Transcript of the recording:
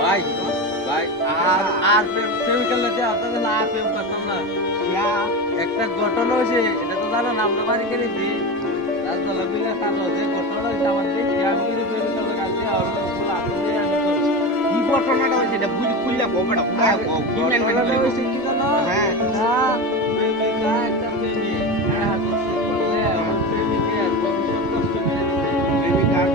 ভাই ভাই আর আর প্রেমিকার লোকে আপনাদের না আর প্রেম করতাম না। একটা ঘটনা হয়েছে, এটা তো জানেন আমরা বাড়ি কিনেছি রাজতলা বিলে থাকলো, যে ঘটনা হয়েছে আমার দেখছি আমি কিন্তু প্রেমিকার লোক আজকে আপনাদের আমি তো কি ঘটনাটা হয়েছে এটা বুঝি খুললে বড় কি মেন মেন ঘটনাটা হয়েছে কি জানো? হ্যাঁ প্রেমিকা একটা প্রেমিক করছে, করলে আমার প্রেমিকের ভবিষ্যৎ নষ্ট করে দিতে। প্রেমিকার